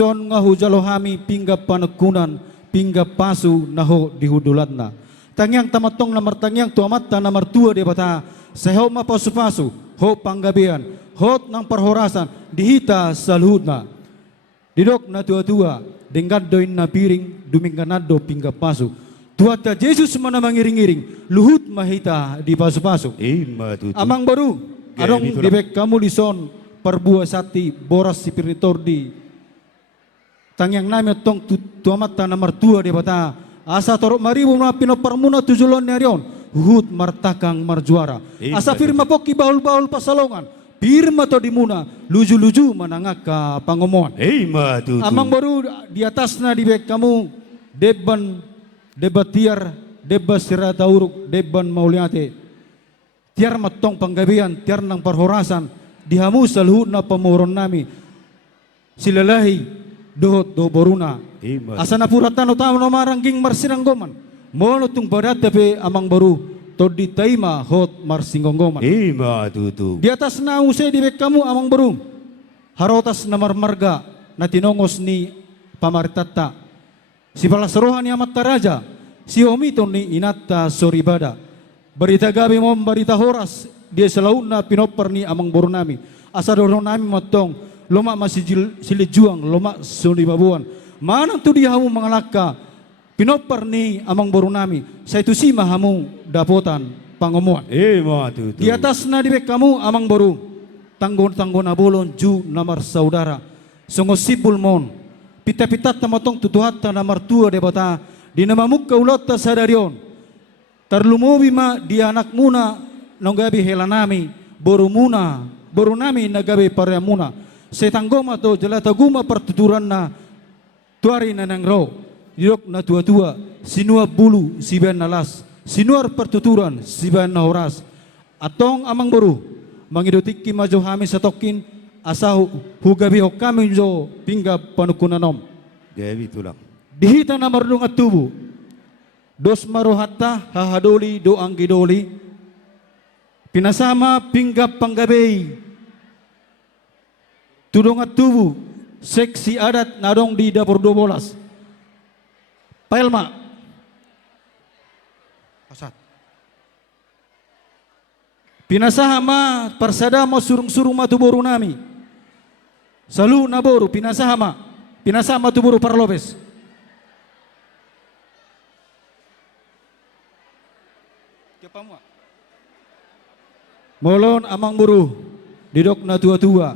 Dison ngahu jalohami pingga panekunan pingga pasu naho dihudulatna. Tangyang tamatong namar tangyang tuamata namar tua dia bata seho ma pasu-pasu ho panggabean hot nang perhorasan dihita salhudna. Didok na tua-tua dengan doin na piring dumingganado pingga pasu. Tuata Yesus mana mangiring-iring luhut mahita di pasu-pasu. Amang baru adong dibek kamu lison perbuah sati boras sipiritor di tangyang nami tong tuamata namar tua di bata asa torok maribu na pinoparmuna tujulon narion hut martakang marjuara asa firma poki baul-baul pasalongan firma to dimuna luju-luju manangaka pangomoan. Amang baru di atasna dibek kamu deban debatiar debas sirata uruk deban mauliate tiar matong panggabian tiar nang perhorasan dihamu salhut na pamoron nami silalahi dohot do boruna asana puratan utama no marangging marsiranggoman mono tung badat tapi amang baru to di taima hot marsingonggoman di atas na usai dibek kamu amang baru harotas na marmarga na tinongos ni pamaritata si palasarohan ni amat taraja si omito ni inata soribada berita gabi mo berita horas dia selalu na pinoper ni amang baru nami asa dorong nami matong loma masih silijuang loma suli babuan mana tu dia hamu mengalaka pinoper ni amang baru nami saya tu si mahamu dapotan pangomuan di atas na dibek kamu amang baru tanggon abolon ju namar saudara songosipul mon pita-pitat tamatong tutuhata namar tua debata di nama muka ulota sadarion tarlumobi ma di anak muna nonggabi helanami boru nami nagabi paryamuna setanggoma to jelataguma pertuturan na tuari na nang ro dirok na tua-tua sinua bulu siban nalas sinuar pertuturan siban na horas atong amang boru mangidotiki majo hami satokin asahu hugabi hokami jo pingga panukunanom gabi tulang dihita na marlung at tubo dos marohata hahadoli do anggidoli pinasama pinggap panggabay tudong at tubo seksi adat narong di dapur 12 pailma pasat pinasama parsadama surung-surung matuboru nami salu naboru pinasama tuburu parlopes molon amang buru didok na tua-tua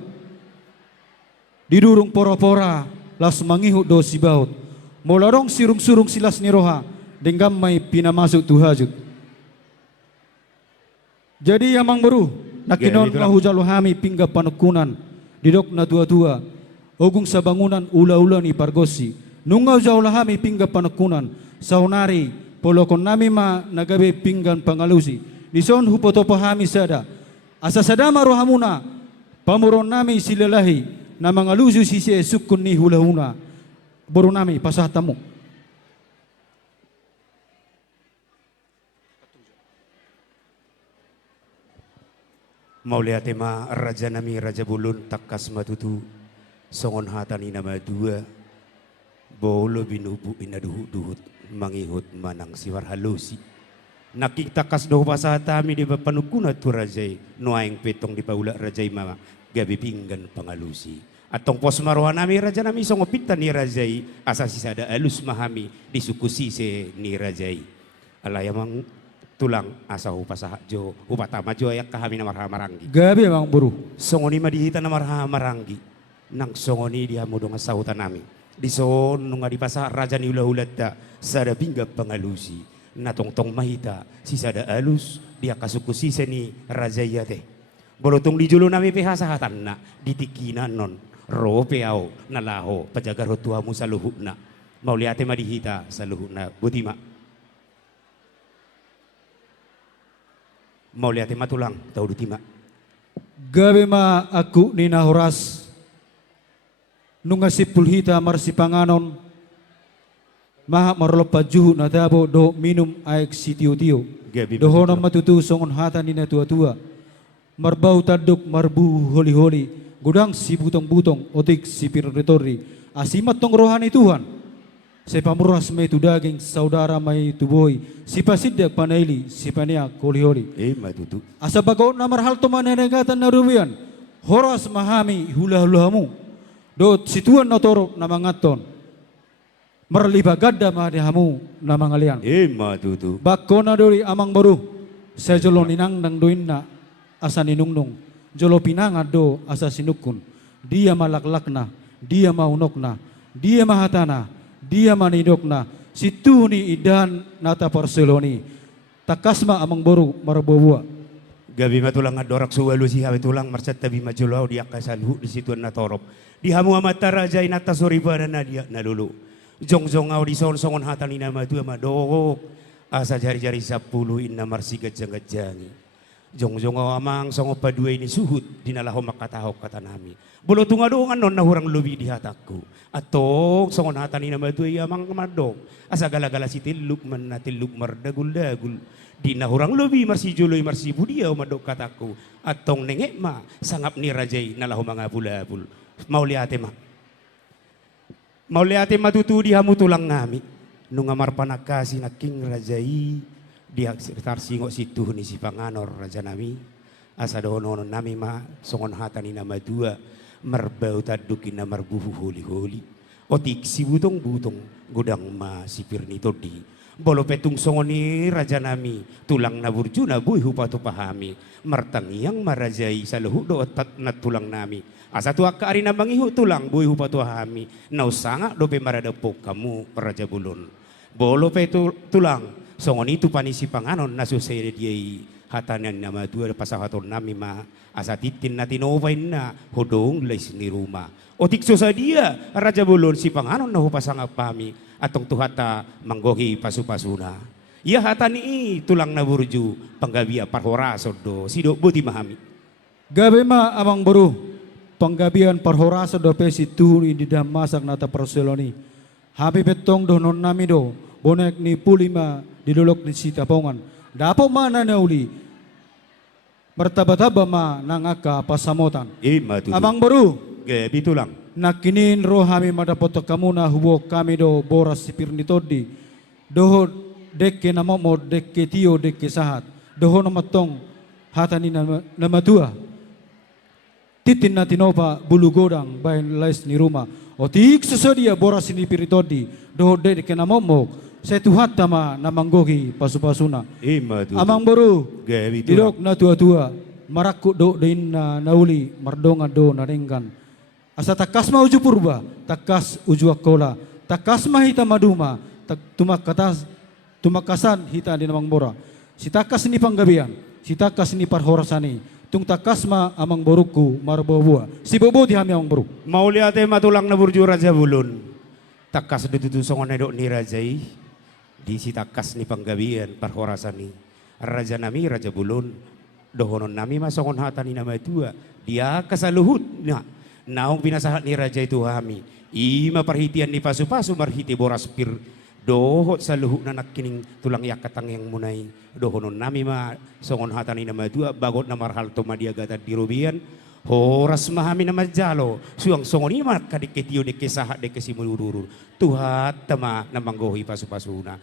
didurung pora-pora las mangihu do sibaut molarong sirung-surung silas niroha denggam may pinamasuk tuhajud jadi amang buru nakinon mahujalo hami pingga panukunan didok na tua-tua ogung sa bangunan ula-ula ni pargosi nungaw jauh hami pingga panukunan saunari polokon nami ma nagabe pinggan pangalusi nison hupotopo hami sada asa sadama rohamuna pamuron nami silalahi na mangalusi si sukun ni hulahuna boru nami pasah tamu Maulia tema raja nami raja bulun takas matutu songon hatani nama dua bolo binubu inaduhut mangihut manang siwar halusi nakik takas doh pasatami di papanukuna tu rajai noaing petong di paula rajai mama gabi pinggan pangalusi atong pos maroha nami raja nami songopita ni rajai asasi sada alus mahami di suku sise ni rajai alayamang tulang asa upasah jo upatama jo ayak kahami na marhamaranggi gabi amang buru songoni madihita na marhamaranggi nang songoni dia modong asahutan nami di son nunga di pasah raja ni ulah-ulah sada pingga pangalusi natong-tong mahita si sada alus dia kasuku si seni raja iya teh bolotong di julu nami pehasahatan na ditikinan non ro peao nalaho pajagar hotuamu saluhuna mau liate madihita saluhuna butima mau lihat matulang tahu dutima gabe ma aku nina horas nunga sipul hita marsi panganon maha marlopa juhu na tabo do minum aek si tio-tio dohono matutu songon hata nina tua-tua marbau taduk marbu holi-holi gudang si butong-butong otik si pirretori asimat tong rohani Tuhan. Sepamuras may tu daging saudara may tuboy, si pasidak panaili, si pania kolihori. Matutu. Asa bagaw na marhal to manenegatan na rubian, horas mahami hula-hulamu, dot situan na torok na mangaton, marlibagada madihamu na mangalian. Matutu. Bako na dori amang baru, sa jolo ninang nang doin na asa ninungnong, jolo pinangad do asa sinukun, dia malaklak na, dia maunok na, dia mahatana, dia manidok na, situ ni idan nata Barcelona, takasma amang baru marabubua. Gabi matulang adorak suwalu si hawe tulang marsat tabi majulau dia kasalhu di situ na torop. Di hamu amata raja inata soribana na dia na lulu. Jong au di songon hatan ina matu amadok. Asa jari-jari 10 inna marsi gajang-gajangi. Jong au amang songo padua ini suhut dinalaho makatahok kata nami. Bolo tunga doongan non nahurang lubi di hataku. Atong songon hatan ina matu iya amang madok. Asa gala-gala si tiluk man na tiluk mardagul-dagul. Di nahurang lubi marsi juloy marsi budia madok kataku. Atong nengek ma sangap ni rajai nalaho mga pula-pul. Mauliate ma. Mauliate matutu di hamu tulang ngami. Nung amar panakasi na king rajai dia sekitar singok situ ni si panganor raja nami asa dohono nami ma songon hatani nama dua merbau tadukin na marbuhu holi otik si butong godang ma si pirni todi bolo petung songon ni raja nami tulang na burjuna buy hupatu pahami martangiang marajai saluhu do otat na tulang nami asa tua ka arina mangihu tulang buy hupatu pahami nau sanga dope maradapok kamu raja bulun bolo petu tulang songon itu panisi panganon nasu saya diai hatanan nama dua pasahaton nami ma asa titin natin ovain na hodong leis ni rumah otik sosa dia raja bulun si panganon na hupasang pami atong tuhata manggohi pasu-pasuna ia hatani tulang na burju panggabia parhora sodo sido buti mahami Gabi ma amang baru panggabian parhorasa do pesi turi di damasak nata Barcelona. Habi betong donon nami do bonek ni pulima dilulok ni sitapongan. Dapo mana nauli bertaba-taba ma nangaka pasamotan. Matutu. Amang baru Gabi tulang. nakinin rohami madapoto kamuna hubo kami do boras sipir nitodi. Doho dekke namomo dekke tio dekke sahat. Doho namatong hatani namatua. Titin na tinopa bulu godang bayan lais ni rumah. Otik sesedia boras ini piritodi. Doho dekke namomo. Saya tuhat tama namanggogi pasu-pasuna. Matutu. Amang baru Gabi tulang. didok na tua-tua marakku do din na nauli mardonga do naringgan. Asa takas ma uju purba, takas uju akola, takas ma hita maduma, tumakasan hita di namang bora. Si takas ni panggabian, si takas ni parhorasani, tung takas ma amang boruku marbobua. Si bobo di hami amang boruk. Mauliate matulang na burju raja bulun. Takas ditutu songon edok ni rajai. Di si takas ni panggabian parhorasani. Raja nami raja bulun. Dohonon nami masongon hatani nama tua. Dia kasaluhut. Nah, naong pinasahat ni raja itu hami. Ima perhitian ni pasu-pasu marhiti boras pir. Dohot saluhut na nakining tulang yakatang yang munai. Dohonon nami ma songon hatani nama tua. Bagot na marhal toma dia gata dirubian. Horas mahami na majalo. Suang songon ima kadike tiyo deke sahat deke simulurur. Tuhat tama na manggohi pasu-pasuna.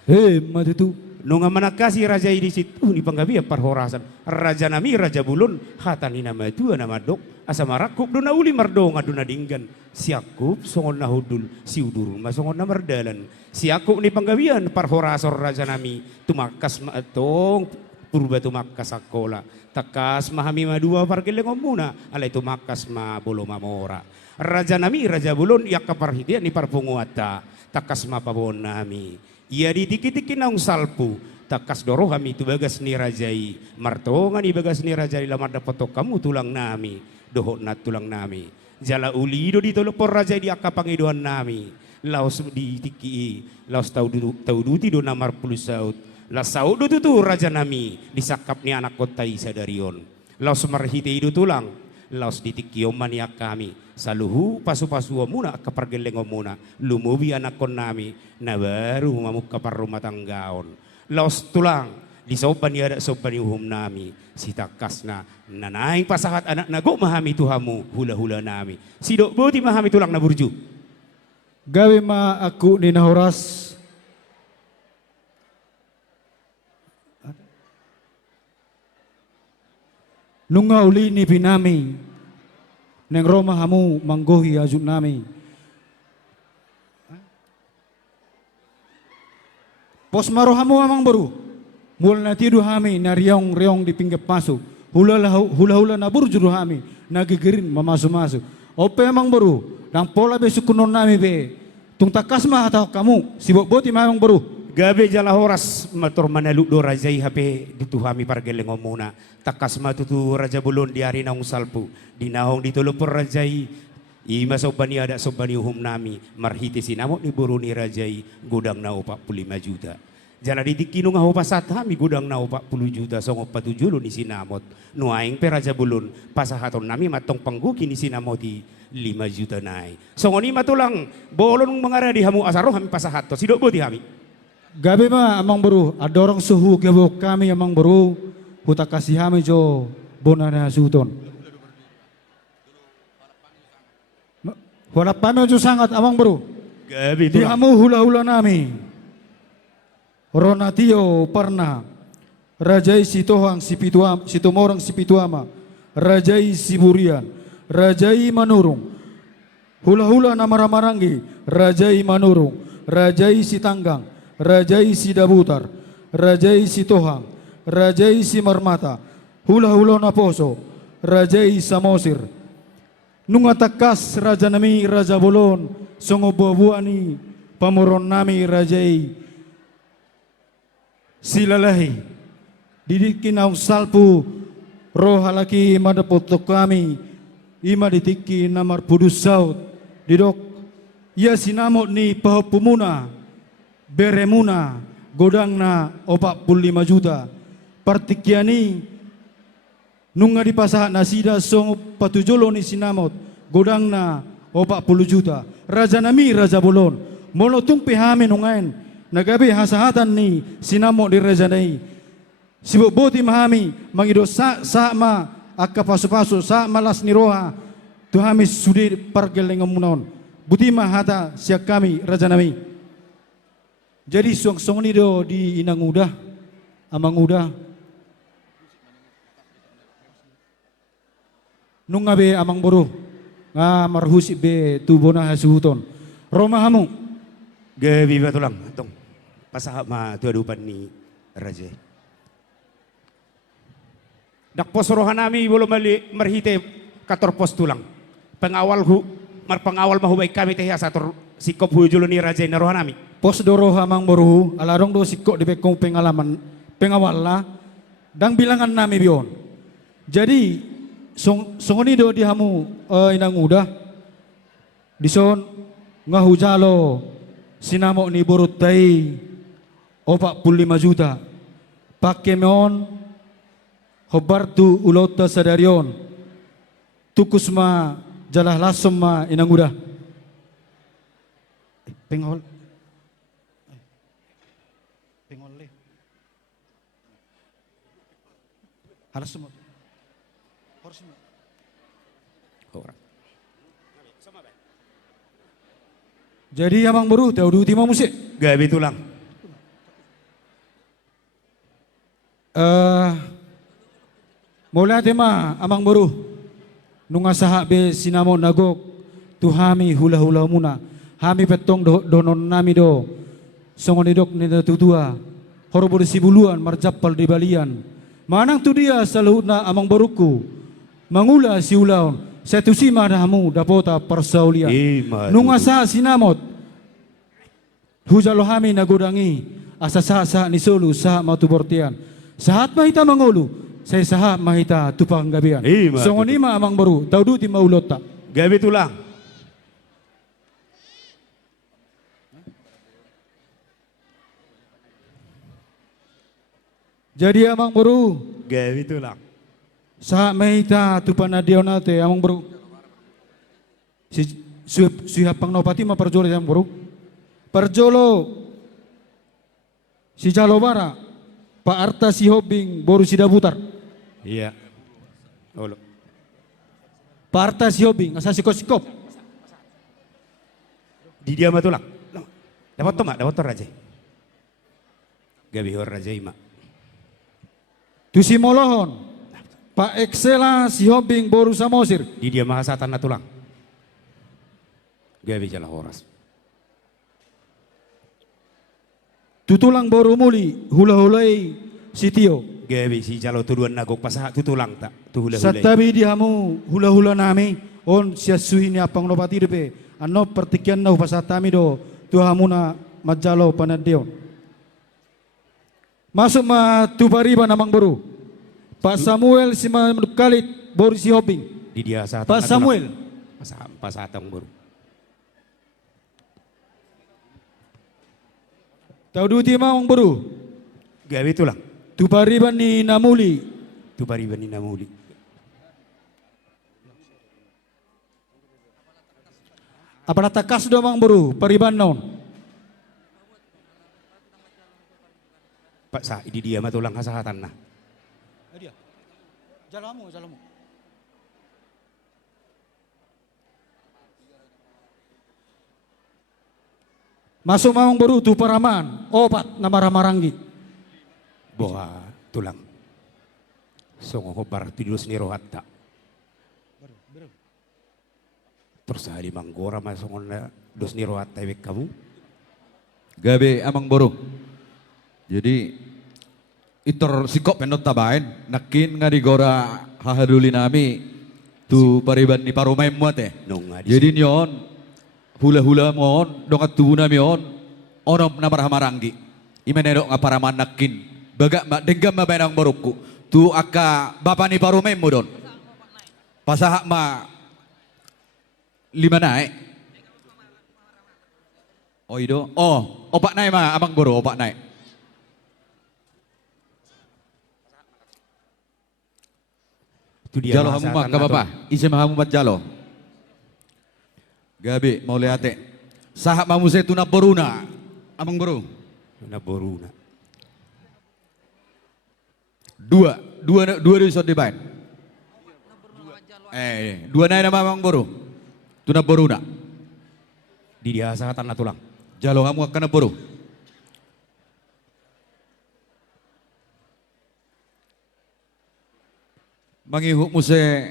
Matutu. Nung manakasi raja di situ ni panggabian parhorasan. Raja nami raja bulun hatani nama tua nama dok. Asa marakuk do na uli mardonga do na dinggan. Siakup songon na hudul si udurun masongon na mardalan. Siakup ni panggabian parhorasor raja nami tumakas maatong purba tumakas akola. Takas mahami madua pargeleng muna alay tumakas ma bolo mamora. Raja nami raja bulun yak kaparhitian ni parpunguata. Takas ma pabon nami. Ia ditiki-tiki naung salpu. Takas doro kami tu bagas ni rajai. Martongan ni bagas ni rajai lamar dapat kamu tulang nami. Dohot na tulang nami. Jala ulido ditolopor rajai di akapangiduan nami. Laos ditiki. Laos tau duti do namar puluh saut. La saut do tutu raja nami. Disakap ni anak kota isadarion. Laos marhiti idu tulang. Laos ditiki omaniak kami. Saluhu pasu-pasu muna kapargeleng muna. Lumubi anak kon nami. Na baru mamuk kapar rumah tanggaon. Laos tulang. Di sopan ada sopan uhum nami. Si takas na nanaing pasahat anak nago mahami tuhamu hula-hula nami. Si dok boti mahami tulang na burju. gawe ma aku ni nahoras nunga uli ni pinami neng Roma hamu manggohi ajud nami pos maro hamu amang baru mul na tidu hami na riong di pinggir pasu hula na burjuru hami nagigirin mamasu-masu ope amang baru dang pola be sukunon nami be tung takasma atau kamu sibuk boti mamang baru gabe jala horas matur manaluk do rajai hape dituhami pargeleng omuna takasma tutu raja bulun di hari naung salpu dinahong ditulupur rajai ima sobani ada sobani uhum nami marhiti sinamot ni buruni rajai gudang na 45 juta jana ditikinu ngaho pasat hami gudang na 40 juta songo patujulo ni sinamot nuaing pe raja bulun pasahaton nami matong pangguki ni sinamoti 5 juta nai songo ni matulang bolon mengara di hamu asaro hami pasahato sidok boti hami gabe ma amang baru adorong suhu gebok kami amang baru huta kasih hami jo bonana suton wala pano jo sangat amang baru gabe di hamu hula-hula nami Ronatio parna rajai si tohang si pituam si tomorang si pituama rajai si burian rajai manurung hula-hula nama ramarangi rajai manurung rajai si tanggang rajai si dabutar rajai si tohang rajai si marmata hula-hula na poso rajai samosir nunga takas raja nami raja bolon songo buani pamuron nami rajai silalahi didikin ang salpu roh halaki madapoto kami ima ditiki namar pudus saut didok ia sinamot ni pahopumuna beremuna godang na 45 juta partikiani nunga di pasahat nasida song patujolo ni sinamot godang na 40 juta raja nami raja bolon molotung pihami nungain nagabi hasahatan ni sinamo di rejanai sibuk boti mahami mangido sa ma akka pasu-pasu sa malas ni roha tuhami sudi pargeleng munaon buti mahata siak kami rajanami jadi song ni do di inang udah amang udah nunga be amang boru marhusi be tubona hasuton Roma hamu gabi batulang atong pasahap ma tuadupan ni raja dak posorohan nami belum marhite kator pos tulang pengawal mahubay kami teh asator sikop hujulo ni raja narohan nami pos doro hamang boru alarong do sikok di bekong pengalaman pengawal la dang bilangan nami bion jadi songoni do di hamu inang udah dison ngahujalo sinamo ni borutai 45 juta pakai meon hobartu ulota sadarion tukusma jalah lasom ma inang udah pengol le halas semua jadi amang baru tahu du timah musik gabi tulang mulai tema amang baru nunga sahak be sinamo nagok tuhami hula-hula muna hami petong donon nami do songon dok ni tutua horobor sibuluan marjapal di balian manang tu dia salahutna amang baruku mangula si ulaon satu si madahamu dapota persaulian nunga sahak sinamot hujalo hami nagodangi asa sahak ni solu sahak matubortian sahat mahita mangulu saya sahat mahita tupang gabian songonima amang baru taudu ti maulota gabi tulang jadi amang baru gabi tulang sahat mahita tupang nadionate amang baru si suhapang nopati ma perjolo amang baru perjolo si jalobara Pak Arta si Hobing boru si dabutar. Iya. Olo. Pak Arta si Hobing asa sikop-sikop. Di dia mah tulang. Dapat to mak, dapat to raja. Gabi hor raja ima. Tusi molohon. Pak Excela si hobing boru samosir. Di dia mah satan na tulang. Gabi jala horas. Tutulang boru muli hula-hulai si Tio. Gabi si jalo tuduan nagok pasaha tutulang tak tu hula-hula. Satabi dihamu hula-hula nami on siasuhi ni apang nopati depe. Ano pertikian na upasatami do tuhamuna majalo panadion. Masuk ma tubariba namang boru. Pak Samuel si kalit boru si hobing. Di dia satan. Pak Samuel. Pasatang baru. Tahu duti mamang boru. Gabi tulang. Tubariban ni namuli. Tu bari bani namuli. Apa takas do mang boru pariban non. Pak sa di dia mah tulang kasahatan nah. Jalamu. Masuk mamang boru tu paraman obat nama ramarangi. Boha tulang. Songo ko bar tidus ni rohatta. Terus hari manggora masongon na dos ni rohatta wek kamu. Gabi amang boru. Jadi itor sikop penot tabain nakin nga di gora hahaduli nami tu pariban ni parumay muat eh. Nung Jadi nyon hula-hula mon dongat tubuh nami on onom na marhamaranggi. Imenero nga paraman nakin baga denggam mabenang boruku tu aka bapa ni parumay mo don. Pasahak ma lima naik. Oh ido. Oh, opak naik ma abang boru opak naik. tu dia Jalo hamu mak apa? Isim hamu mat jalo. Gabi mau lihat sahak mamu saya tuna boruna. Amang boru. Na boru na. Dua di dibain. Dua naik nama amang boru. Tuna boruna. Di dia sahatan na tulang. Jalo hamu akan boru. Mangihuk muse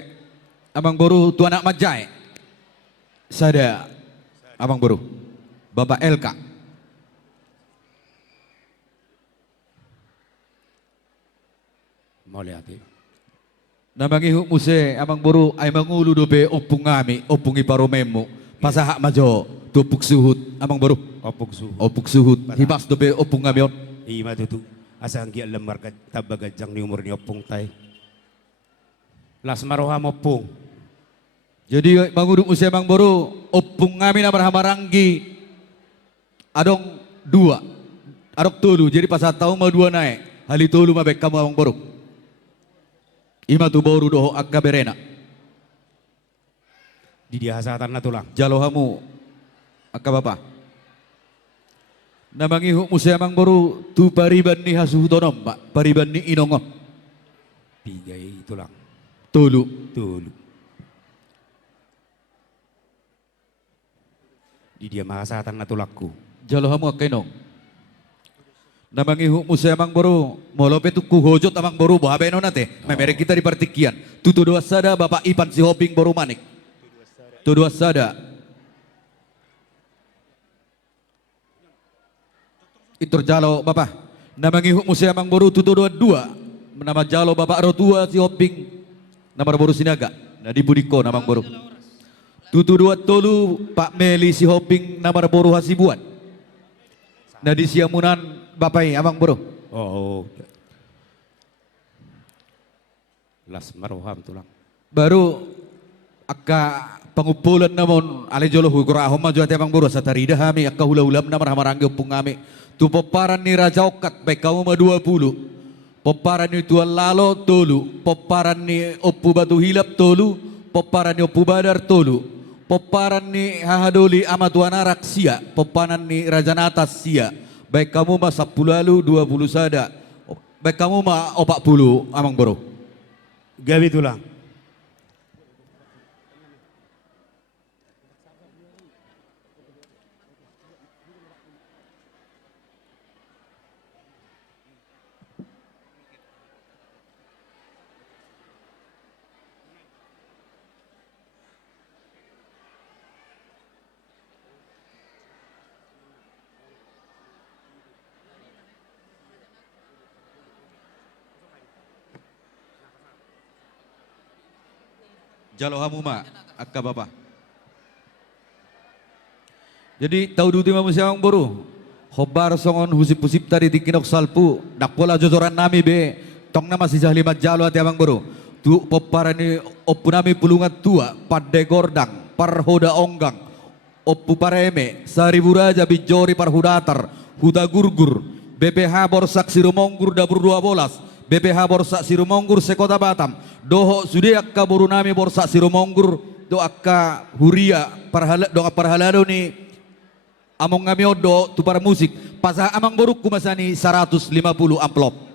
amang boru tu anak majai. Sada amang boru. Bapak Elka. Mau lihat Na mangihuk muse amang boru ay mangulu dobe opung ngami, opung iparomemo. Pasahak majo tupuk suhut amang boru. Opok su. Opuk suhut hibas dobe opung ngami on. Ima tutu. Asa ang alam markat tabagajang ni umur ni opong tay. Las maroha mo pong. Jadi manguduk muse amang boru opung ngami na marhamaranggi. Adong dua. Adok tulu. Jadi pas tahu mau dua naik. Hali tulu mabek kamu amang boru. Ima tu boru doho akka berena. Di dia sahatan na tulang. Jalo hamu akka bapa. Namangi huk muse amang boru tu pariban ni hasuh tonom pak. Pariban ni inongo. Pigay tulang. Tulu. Tulu. Di dia makasahatan na tulakku. Jalo hamu akka inong. Namangi huk muse amang boru. Molope tu kuhojot amang boru. Bahabeno nate. Memerek kita di partikian. Tutu dua sada bapak Ipan si hoping boru manik. Tu dua sada. Itur jalo bapak. Namangi huk muse amang boru tutu dua. Nama jalo bapak rotua si hoping. Nama boru sinaga. Nah di budiko namang boru. Tutu dua tolu Pak Meli si hoping nama boru hasibuan. Nah di siamunan bapai amang boru. Oh. Las maroham tulang. Baru akka pangupulan namon ale jolo hugurahom maju ate amang boru satarida hami akka hula-hulam na marhamarangge upung kami. Tu peparan ni Raja Okat baik kamu ma 20. Peparan ni Tuan Lalo tolu, peparan ni Opu Batu Hilap tolu, peparan ni Opu Badar tolu, peparan ni Hahadoli Amatuana Raksia, peparan ni Raja Natas sia. Baik kamu ma 10 lalu 20 sada. Baik kamu ma 40 amang boru. Gabi tulang. Jalo hamuma akka bapa. Jadi tahu duti mamu siang boru. Hobar songon husip-husip tadi dikinok salpu. Dakpola jojoran nami be. Tong nama si jahlimat jalo ati abang boru. Tu poparani oppu nami pulungan tua. Padde gordang. Parhoda onggang. Oppu pareme. Saribu raja bijori parhudatar. Huda gurgur. BPH borsak sirumonggur dapur 12. BPH borsak sirumonggur sekota Batam. Doho sude akka boru nami borsak sirumonggur. Do akka huria do parhalado ni among ngami odo tu para musik pasah amang boruk kumasani 150 amplop.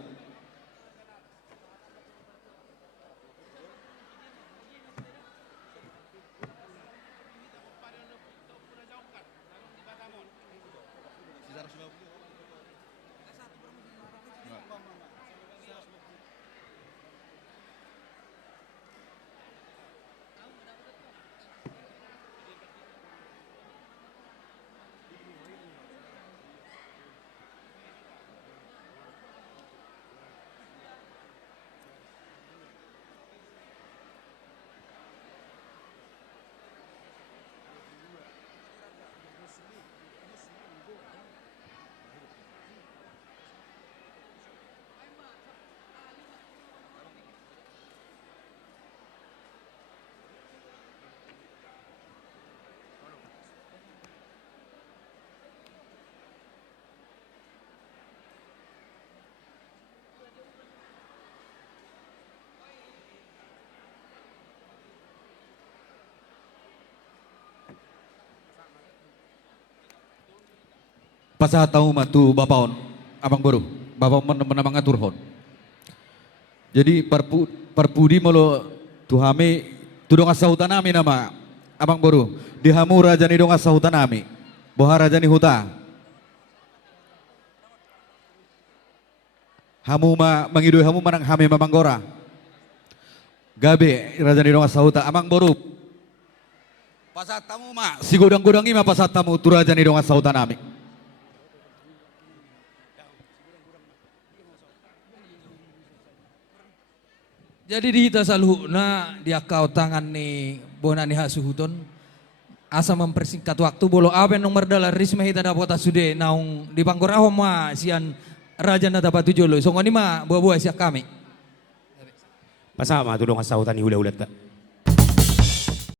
Pasah tahu matu bapaon abang boru bapak menamang atur hon. Jadi parpudi molo tuhame tudong asahutan nami nama abang boru dihamu raja ni dong asahutan nami boha raja ni huta hamu mangidoi hamu manang hame mamanggora gabe raja ni dong asahuta abang boru pasat tamu si godang-godang ima pasat tamu tu raja ni dong asahutan nami. Jadi di hita salhuna dia kau tangan ni bona ni hasuhuton asa mempersingkat waktu bolo aben nomor dalar risma hita dapat sude naung di Panggoraho ma sian raja na dapat tujolo songoni ma buah-buah siak kami. Pasama tulong asahutan ni hula-ulat ta.